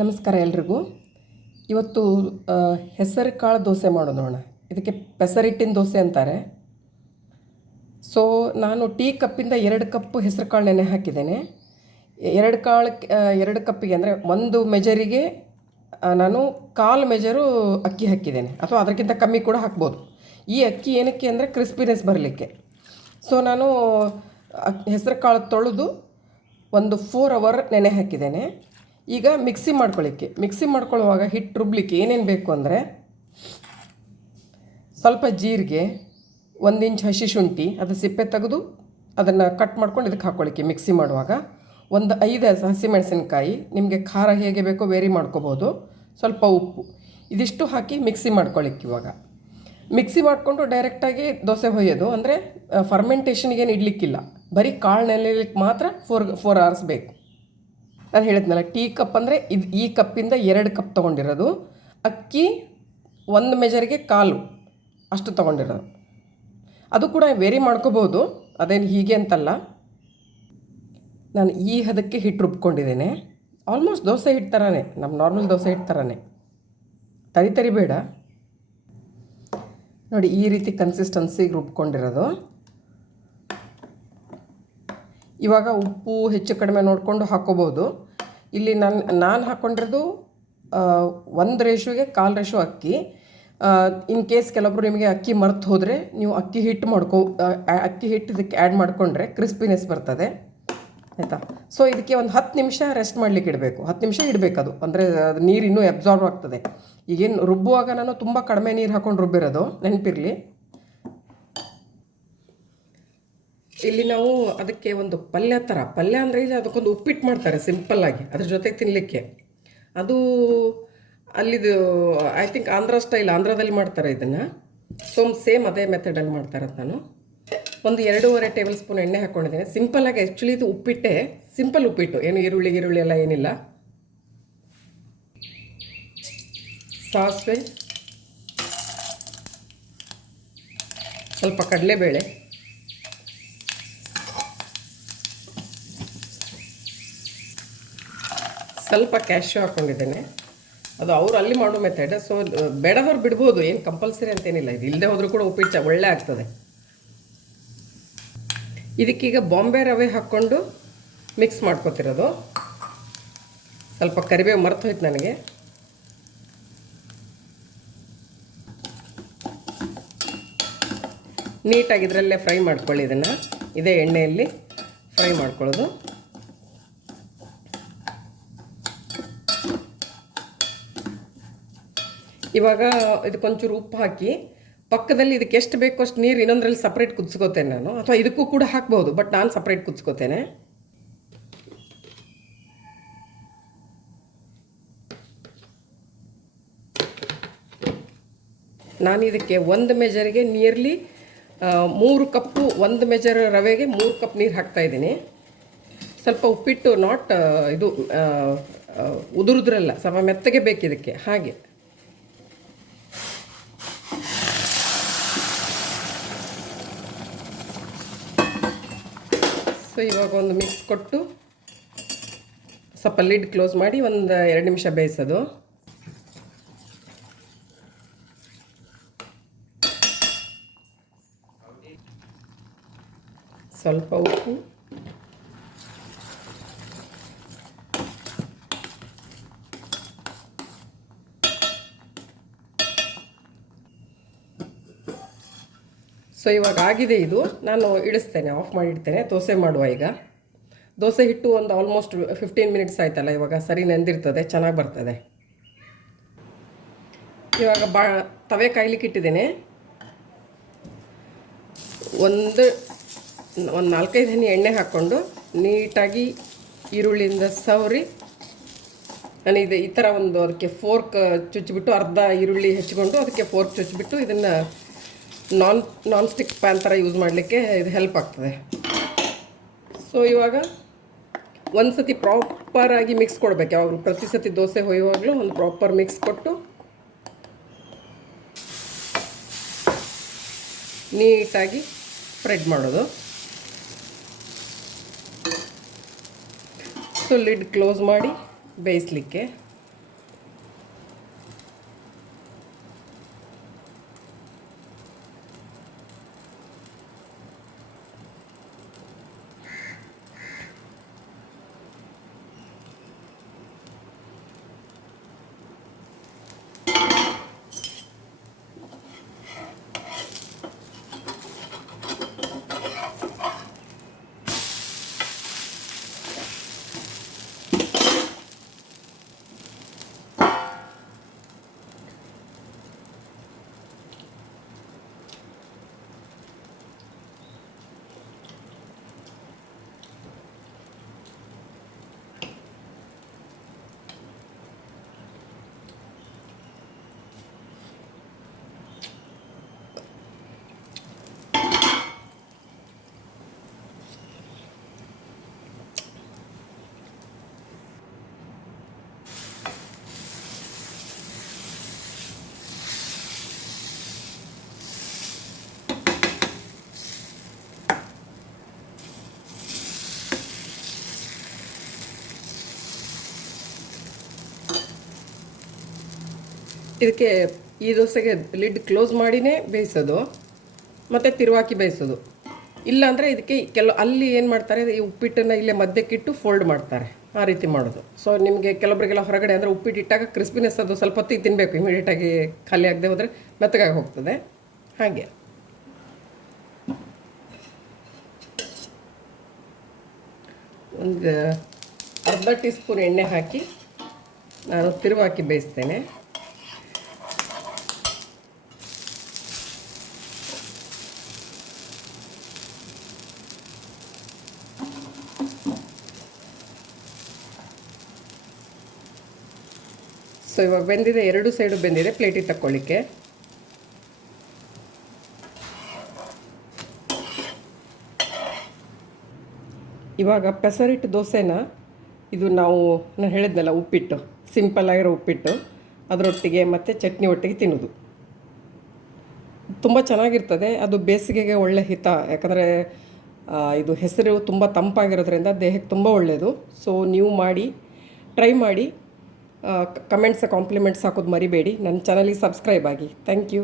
ನಮಸ್ಕಾರ ಎಲ್ರಿಗೂ. ಇವತ್ತು ಹೆಸರು ಕಾಳು ದೋಸೆ ಮಾಡೋಣ ಇದಕ್ಕೆ ಪೆಸರಿಟ್ಟಿನ ದೋಸೆ ಅಂತಾರೆ. ಸೊ ನಾನು ಟೀ ಕಪ್ಪಿಂದ ಎರಡು ಕಪ್ ಹೆಸರು ಕಾಳು ನೆನೆ ಹಾಕಿದ್ದೇನೆ. ಎರಡು ಕಾಳು ಎರಡು ಕಪ್ಪಿಗೆ ಅಂದರೆ ಒಂದು ಮೆಜರಿಗೆ ನಾನು ಕಾಲು ಮೆಜರು ಅಕ್ಕಿ ಹಾಕಿದ್ದೇನೆ. ಅಥವಾ ಅದಕ್ಕಿಂತ ಕಮ್ಮಿ ಕೂಡ ಹಾಕ್ಬೋದು. ಈ ಅಕ್ಕಿ ಏನಕ್ಕೆ ಅಂದರೆ ಕ್ರಿಸ್ಪಿನೆಸ್ ಬರಲಿಕ್ಕೆ. ಸೊ ನಾನು ಹೆಸರು ಕಾಳು ತೊಳೆದು ಒಂದು ಫೋರ್ ಅವರ್ ನೆನೆ ಹಾಕಿದ್ದೇನೆ. ಈಗ ಮಿಕ್ಸಿ ಮಾಡ್ಕೊಳ್ಳಿಕ್ಕೆ ಮಿಕ್ಸಿ ಮಾಡ್ಕೊಳ್ಳುವಾಗ ಹಿಟ್ಟು ರುಬ್ಲಿಕ್ಕೆ ಏನೇನು ಬೇಕು ಅಂದರೆ ಸ್ವಲ್ಪ ಜೀರಿಗೆ, ಒಂದು ಇಂಚ್ ಹಸಿ ಶುಂಠಿ ಅದು ಸಿಪ್ಪೆ ತೆಗೆದು ಅದನ್ನು ಕಟ್ ಮಾಡ್ಕೊಂಡು ಇದಕ್ಕೆ ಹಾಕ್ಕೊಳ್ಳಿಕ್ಕೆ ಮಿಕ್ಸಿ ಮಾಡುವಾಗ. ಒಂದು ಐದು ಹಸಿ ಹಸಿಮೆಣಸಿನ್ಕಾಯಿ, ನಿಮಗೆ ಖಾರ ಹೇಗೆ ಬೇಕೋ ವೇರಿ ಮಾಡ್ಕೋಬೋದು. ಸ್ವಲ್ಪ ಉಪ್ಪು. ಇದಿಷ್ಟು ಹಾಕಿ ಮಿಕ್ಸಿ ಮಾಡ್ಕೊಳ್ಳಿಕ್ಕೆ ಇವಾಗ. ಮಿಕ್ಸಿ ಮಾಡಿಕೊಂಡು ಡೈರೆಕ್ಟಾಗಿ ದೋಸೆ ಹೊಯ್ಯೋದು. ಅಂದರೆ ಫರ್ಮೆಂಟೇಷನ್ಗೇನು ಇಡಲಿಕ್ಕಿಲ್ಲ. ಬರೀ ಕಾಳು ನೆನೆಲಿಕ್ಕೆ ಮಾತ್ರ ಫೋರ್ ಫೋರ್ ಅವರ್ಸ್ ಬೇಕು. ನಾನು ಹೇಳಿದ್ನಲ್ಲ, ಟೀ ಕಪ್ ಅಂದರೆ ಇದು ಈ ಕಪ್ಪಿಂದ ಎರಡು ಕಪ್ ತೊಗೊಂಡಿರೋದು. ಅಕ್ಕಿ ಒಂದು ಮೆಜರಿಗೆ ಕಾಲು ಅಷ್ಟು ತೊಗೊಂಡಿರೋದು. ಅದು ಕೂಡ ವೇರಿ ಮಾಡ್ಕೋಬೋದು ಅದೇನು ಹೀಗೆ ಅಂತಲ್ಲ. ನಾನು ಈ ಹದಕ್ಕೆ ಹಿಟ್ಟು ರುಬ್ಕೊಂಡಿದ್ದೇನೆ. ಆಲ್ಮೋಸ್ಟ್ ದೋಸೆ ಹಿಟ್ಟು ಥರನೇ ನಮ್ಮ ನಾರ್ಮಲ್ ದೋಸೆ ಹಿಟ್ಟು ಥರನೇ ತರಿ ತರಿ ಬೇಡ. ನೋಡಿ ಈ ರೀತಿ ಕನ್ಸಿಸ್ಟೆನ್ಸಿಗೆ ರುಬ್ಕೊಂಡಿರೋದು. ಇವಾಗ ಉಪ್ಪು ಹೆಚ್ಚು ಕಡಿಮೆ ನೋಡಿಕೊಂಡು ಹಾಕೋಬೋದು. ಇಲ್ಲಿ ನಾನು ನಾನು ಹಾಕ್ಕೊಂಡಿರೋದು ಒಂದು ರೇಷುಗೆ ಕಾಲು ರೇಷು ಅಕ್ಕಿ. ಇನ್ ಕೇಸ್ ಕೆಲವೊಬ್ರು ನಿಮಗೆ ಅಕ್ಕಿ ಮರೆತು ಹೋದರೆ ನೀವು ಅಕ್ಕಿ ಹಿಟ್ಟು ಮಾಡ್ಕೊ ಅಕ್ಕಿ ಹಿಟ್ಟು ಇದಕ್ಕೆ ಆ್ಯಡ್ ಮಾಡಿಕೊಂಡ್ರೆ ಕ್ರಿಸ್ಪಿನೆಸ್ ಬರ್ತದೆ. ಆಯಿತಾ? ಸೊ ಇದಕ್ಕೆ ಒಂದು ಹತ್ತು ನಿಮಿಷ ರೆಸ್ಟ್ ಮಾಡಲಿಕ್ಕೆ ಇಡಬೇಕು. ಹತ್ತು ನಿಮಿಷ ಇಡಬೇಕು ಅದು. ಅಂದರೆ ಅದು ನೀರು ಇನ್ನೂ ಅಬ್ಸಾರ್ಬ್ ಆಗ್ತದೆ. ಈಗೇನು ರುಬ್ಬುವಾಗ ನಾನು ತುಂಬ ಕಡಿಮೆ ನೀರು ಹಾಕ್ಕೊಂಡು ರುಬ್ಬಿರೋದು. ನೆನಪಿರಲಿ? ಇಲ್ಲಿ ನಾವು ಅದಕ್ಕೆ ಒಂದು ಪಲ್ಯ ಥರ ಪಲ್ಯ ಅಂದರೆ ಇಲ್ಲಿ ಅದಕ್ಕೊಂದು ಉಪ್ಪಿಟ್ಟು ಮಾಡ್ತಾರೆ ಸಿಂಪಲ್ಲಾಗಿ ಅದ್ರ ಜೊತೆ ತಿನ್ನಲಿಕ್ಕೆ ಅದು ಅಲ್ಲಿದು ಐ ಥಿಂಕ್ ಆಂಧ್ರ ಸ್ಟೈಲ್ ಆಂಧ್ರದಲ್ಲಿ ಮಾಡ್ತಾರೆ ಇದನ್ನು. ಸೊ ಸೇಮ್ ಅದೇ ಮೆಥಡಲ್ಲಿ ಮಾಡ್ತಾರೆ ನಾನು. ಒಂದು ಎರಡೂವರೆ ಟೇಬಲ್ ಸ್ಪೂನ್ ಎಣ್ಣೆ ಹಾಕ್ಕೊಂಡಿದ್ದೀನಿ ಸಿಂಪಲ್ಲಾಗಿ ಆ್ಯಕ್ಚುಲಿ ಇದು ಉಪ್ಪಿಟ್ಟೆ ಸಿಂಪಲ್ ಉಪ್ಪಿಟ್ಟು. ಏನು ಈರುಳ್ಳಿ ಈರುಳ್ಳಿ ಎಲ್ಲ ಏನಿಲ್ಲ. ಸಾಸಿವೆ. ಸ್ವಲ್ಪ ಕಡಲೆಬೇಳೆ. ಸ್ವಲ್ಪ ಕ್ಯಾಶ್ಯೂ ಹಾಕ್ಕೊಂಡಿದ್ದೇನೆ ಅದು ಅವರು ಅಲ್ಲಿ ಮಾಡೋ ಮೆಥಡ್ ಸೊ ಬೇಡದವ್ರು ಬಿಡ್ಬೋದು, ಏನು ಕಂಪಲ್ಸರಿ ಅಂತೇನಿಲ್ಲ ಇದು ಇಲ್ಲದೆ ಹೋದರೂ ಕೂಡ ಉಪ್ಪಿಟ್ಟು ಒಳ್ಳೆ ಆಗ್ತದೆ. ಇದಕ್ಕೀಗ ಬಾಂಬೆ ರವೆ ಹಾಕ್ಕೊಂಡು ಮಿಕ್ಸ್ ಮಾಡ್ಕೊತಿರೋದು. ಸ್ವಲ್ಪ ಕರಿಬೇವು ಮರೆತು ಹೋಯ್ತು ನನಗೆ. ನೀಟಾಗಿ ಇದರಲ್ಲೇ ಫ್ರೈ ಮಾಡ್ಕೊಳ್ಳಿ ಇದನ್ನು. ಇದೇ ಎಣ್ಣೆಯಲ್ಲಿ ಫ್ರೈ ಮಾಡ್ಕೊಳ್ಳೋದು. ಇವಾಗ ಇದಕ್ಕೊಂಚೂರು ಉಪ್ಪು ಹಾಕಿ, ಪಕ್ಕದಲ್ಲಿ ಇದಕ್ಕೆ ಎಷ್ಟು ಬೇಕೋ ಅಷ್ಟು ನೀರು ಇನ್ನೊಂದರಲ್ಲಿ ಸಪ್ರೇಟ್ ಕುದಿಸ್ಕೋತೇನೆ ನಾನು. ಅಥವಾ ಇದಕ್ಕೂ ಕೂಡ ಹಾಕ್ಬೋದು ಬಟ್ ನಾನು ಸಪ್ರೇಟ್ ಕುದಿಸ್ಕೋತೇನೆ. ನಾನು ಇದಕ್ಕೆ ಒಂದು ಮೆಜರ್ಗೆ ನಿಯರ್ಲಿ ಮೂರು ಕಪ್ಪು, ಒಂದು ಮೆಜರ್ ರವೆಗೆ ಮೂರು ಕಪ್ ನೀರು ಹಾಕ್ತಾಯಿದ್ದೀನಿ ಸ್ವಲ್ಪ ಉಪ್ಪಿಟ್ಟು ನಾಟ್ ಇದು ಉದುರುದ್ರಲ್ಲ, ಸ್ವಲ್ಪ ಮೆತ್ತಗೆ ಬೇಕಿದಕ್ಕೆ ಹಾಗೆ. ಇವಾಗ ಒಂದು ಮಿಕ್ಸ್ ಕೊಟ್ಟು ಸ್ವಲ್ಪ ಲಿಡ್ ಕ್ಲೋಸ್ ಮಾಡಿ ಒಂದು ಎರಡು ನಿಮಿಷ ಬೇಯಿಸೋದು. ಸ್ವಲ್ಪ ಉಪ್ಪು ಸೊ ಇವಾಗ ಆಗಿದೆ ಇದು. ನಾನು ಇಳಿಸ್ತೇನೆ ಆಫ್ ಮಾಡಿಡ್ತೇನೆ, ದೋಸೆ ಮಾಡುವ ಈಗ. ದೋಸೆ ಹಿಟ್ಟು ಒಂದು ಆಲ್ಮೋಸ್ಟ್ ಫಿಫ್ಟೀನ್ ಮಿನಿಟ್ಸ್ ಆಯ್ತಲ್ಲ ಇವಾಗ, ಸರಿ ನೆಂದಿರ್ತದೆ, ಚೆನ್ನಾಗಿ ಬರ್ತದೆ. ಇವಾಗ ಬಾ, ತವೆ ಕಾಯ್ಲಿಕ್ಕೆ ಇಟ್ಟಿದ್ದೇನೆ. ಒಂದು ಒಂದು ನಾಲ್ಕೈದು ಹನಿ ಎಣ್ಣೆ ಹಾಕ್ಕೊಂಡು ನೀಟಾಗಿ ಈರುಳ್ಳಿಯಿಂದ ಸವರಿ. ನಾನು ಇದು ಈ ಥರ ಒಂದು ಅದಕ್ಕೆ ಫೋರ್ಕ್ ಚುಚ್ಚಿಬಿಟ್ಟು ಅರ್ಧ ಈರುಳ್ಳಿ ಹೆಚ್ಚಿಕೊಂಡು ಅದಕ್ಕೆ ಫೋರ್ಕ್ ಚುಚ್ಚಿಬಿಟ್ಟು ಇದನ್ನು ನಾನ್ ನಾನ್ ಸ್ಟಿಕ್ ಪ್ಯಾನ್ ಥರ ಯೂಸ್ ಮಾಡಲಿಕ್ಕೆ ಇದು ಹೆಲ್ಪ್ ಆಗ್ತದೆ. ಸೊ ಇವಾಗ ಒಂದು ಸತಿ ಪ್ರಾಪರಾಗಿ ಮಿಕ್ಸ್ ಕೊಡಬೇಕು. ಯಾವಾಗಲೂ ಪ್ರತಿ ಸತಿ ದೋಸೆ ಹೊಯ್ಯುವಾಗಲೂ ಒಂದು ಪ್ರಾಪರ್ ಮಿಕ್ಸ್ ಕೊಟ್ಟು ನೀಟಾಗಿ ಸ್ಪ್ರೆಡ್ ಮಾಡೋದು. ಸೊ ಲಿಡ್ ಕ್ಲೋಸ್ ಮಾಡಿ ಬೇಯಿಸ್ಲಿಕ್ಕೆ ಇದಕ್ಕೆ, ಈ ದೋಸೆಗೆ ಲಿಡ್ ಕ್ಲೋಸ್ ಮಾಡಿನೇ ಬೇಯಿಸೋದು, ಮತ್ತು ತಿರುವಾಕಿ ಬೇಯಿಸೋದು. ಇಲ್ಲಾಂದರೆ ಇದಕ್ಕೆ ಕೆಲವು, ಅಲ್ಲಿ ಏನು ಮಾಡ್ತಾರೆ, ಈ ಉಪ್ಪಿಟ್ಟನ್ನು ಇಲ್ಲೇ ಮಧ್ಯಕ್ಕಿಟ್ಟು ಫೋಲ್ಡ್ ಮಾಡ್ತಾರೆ, ಆ ರೀತಿ ಮಾಡೋದು. ಸೊ ನಿಮಗೆ ಕೆಲವೊಬ್ಬರಿಗೆಲ್ಲ ಹೊರಗಡೆ ಅಂದರೆ ಉಪ್ಪಿಟ್ಟು ಇಟ್ಟಾಗ ಕ್ರಿಸ್ಪಿನೆಸ್ ಅದು ಸ್ವಲ್ಪ ಹೊತ್ತಿಗೆ ತಿನ್ನಬೇಕು ಇಮಿಡಿಯೇಟಾಗಿ ಖಾಲಿ ಆಗದೆ ಹೋದರೆ ಮೆತ್ತಗಾಗಿ ಹೋಗ್ತದೆ. ಹಾಗೆ. ಒಂದು ಅರ್ಧ ಟೀ ಸ್ಪೂನ್ ಎಣ್ಣೆ ಹಾಕಿ ನಾನು ತಿರುವಾಕಿ ಬೇಯಿಸ್ತೇನೆ. ಇವಾಗ ಬೆಂದಿದೆ, ಎರಡು ಸೈಡು ಬೆಂದಿದೆ ಪ್ಲೇಟಿಗೆ ತಕ್ಕೊಳ್ಳಿಕ್ಕೆ ಇವಾಗ ಪೆಸರಿಟ್ಟು ದೋಸೆನ ಇದು ನಾವು, ನಾನು ಹೇಳಿದ್ನಲ್ಲ ಉಪ್ಪಿಟ್ಟು ಸಿಂಪಲ್ ಆಗಿರೋ ಉಪ್ಪಿಟ್ಟು, ಅದರೊಟ್ಟಿಗೆ ಮತ್ತು ಚಟ್ನಿ ಒಟ್ಟಿಗೆ ತಿನ್ನೋದು. ತುಂಬ ಚೆನ್ನಾಗಿರ್ತದೆ, ಅದು ಬೇಸಿಗೆಗೆ ಒಳ್ಳೆ ಹಿತ, ಯಾಕಂದರೆ ಇದು ಹೆಸರು ತುಂಬ ತಂಪಾಗಿರೋದ್ರಿಂದ ದೇಹಕ್ಕೆ ತುಂಬ ಒಳ್ಳೆಯದು ಸೊ ನೀವು ಮಾಡಿ ಟ್ರೈ ಮಾಡಿ ಕಮೆಂಟ್ಸ್ ಕಾಂಪ್ಲಿಮೆಂಟ್ಸ್ ಹಾಕೋದು ಮರಿಬೇಡಿ. ನನ್ನ ಚಾನಲಿಗೆ ಸಬ್ಸ್ಕ್ರೈಬ್ ಆಗಿ. Thank you